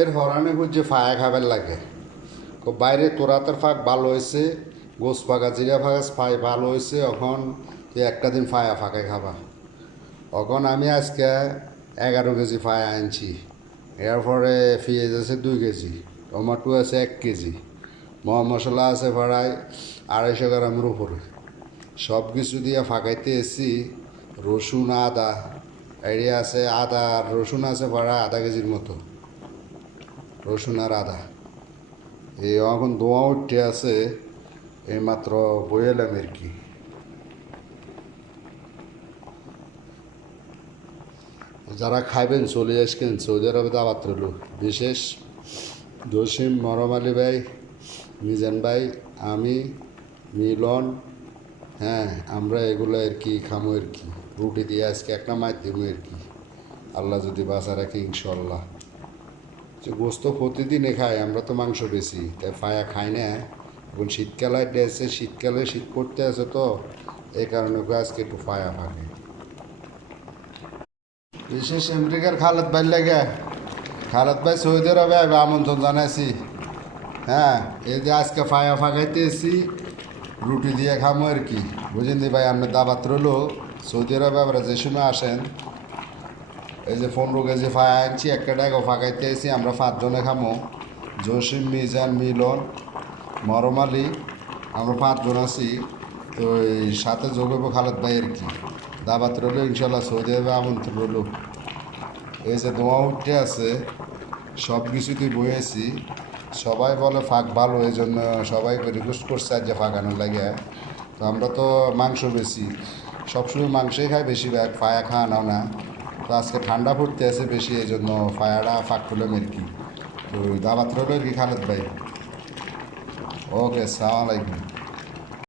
এর হরানে যে ফায়া খাবার লাগে বাইরে তোরাতের ফাঁক ভালো হয়েছে গোস ফাঁকা জিরা ফাঁকা ফাই ভালো হয়েছে এখন তুই একটা দিন ফায়া ফাঁকে খাবা এখন আমি আজকে 11 কেজি ফায়া আনছি এরপরে পেঁয়াজ আছে 2 কেজি টমাটো আছে 1 কেজি মশলা আছে প্রায় 250 গ্রামের উপরে সব কিছু দিয়ে ফাঁকাইতে এসছি রসুন আদা এরিয়া আছে আদা রসুন আছে প্রায় ½ কেজির মতো রসুন আর আদা এই এখন ধোঁয়া উঠতে আছে এইমাত্র বইলাম আর কি যারা খাইবেন চলে আসবেন সৌদি আরবে দাওয়াত রইল বিশেষ জসিম মরম আলী ভাই মিজান ভাই আমি মিলন হ্যাঁ আমরা এগুলো আর কি খামো আর কি রুটি দিয়ে আজকে একটা মাছ দেবো আর কি আল্লাহ যদি বাঁচা রাখে ইনশাল্লাহ যে গোস্ত প্রতিদিনে খাই আমরা তো মাংস বেশি তাই ফায়া খাই না এখন শীতকালে ডেছে শীতকালে শীত পড়তে আছে তো এই কারণে আজকে একটু ফায়া ফাঁকে বিশেষ আমেরিকার খালেদ ভাই লাগে খালেদ ভাই সৌদি আরবে আমন্ত্রণ জানাইছি হ্যাঁ এই যে আজকে ফায়া ফাঁকাইতে এসি রুটি দিয়ে খামো আর কি বুঝেন দি ভাই আপনার দাবাত রইলো সৌদি আরবে আমরা যে সময় আসেন এই যে 15 কেজি ফায়া আনছি একটা ডেগো ফাঁকাইতে এসি আমরা 5 জনে খামো জসিম মিজান মিলন মরম আলী আমরা 5 জন আছি তো এই সাথে যোগ হইব খালেদ ভাই আর কি দাবাত রইলো ইনশাল্লাহ সৌদি আরবে আমন্ত্রণ রইলো এই যে ধোঁয়া উঠতে আছে সব কিছুতেই বয়েছি সবাই বলে ফাঁক ভালো এই জন্য সবাই রিকোয়েস্ট করছে আজ যে ফাঁকানোর লাগে তো আমরা তো মাংস বেশি সবসময় মাংসই খাই বেশিরভাগ ফায়া খাওয়ানো না তো আজকে ঠান্ডা পড়তে আছে বেশি এই জন্য ফায়াটা ফাঁক করলাম আর কি তো দাবাত রইল আর কি খালেদ ভাই ওকে আসসালামু আলাইকুম